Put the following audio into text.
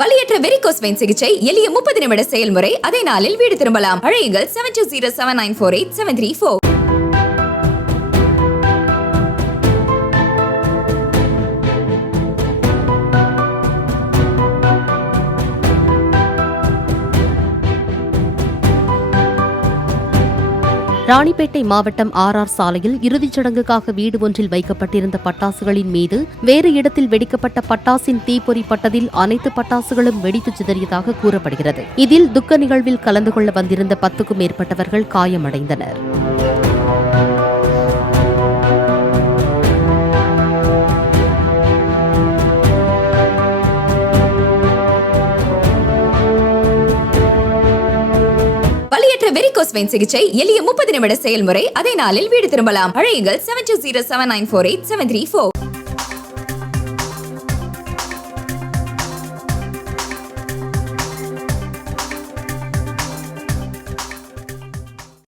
வலியற்ற varicose vein சிகிச்சை எளிய 30 நிமிட செயல்முறை. அதே நாளில் வீடு திரும்பலாம். அழையுங்கள் 7207948734. ராணிப்பேட்டை மாவட்டம் ஆர் சாலையில் இறுதிச் சடங்குக்காக வீடு ஒன்றில் வைக்கப்பட்டிருந்த பட்டாசுகளின் மீது வேறு இடத்தில் வெடிக்கப்பட்ட பட்டாசின் தீப்பொறி பட்டதில் அனைத்து பட்டாசுகளும் வெடித்து சிதறியதாக கூறப்படுகிறது. இதில் துக்க நிகழ்வில் கலந்து கொள்ள வந்திருந்த 10க்கும் மேற்பட்டவர்கள் காயமடைந்தனர். வலியற்ற வெரிகோஸ் வெயின் சிகிச்சை எளிய 30 நிமிட செயல்முறை. அதே நாளில் வீடு திரும்பலாம். அழையுங்கள் 7207948734.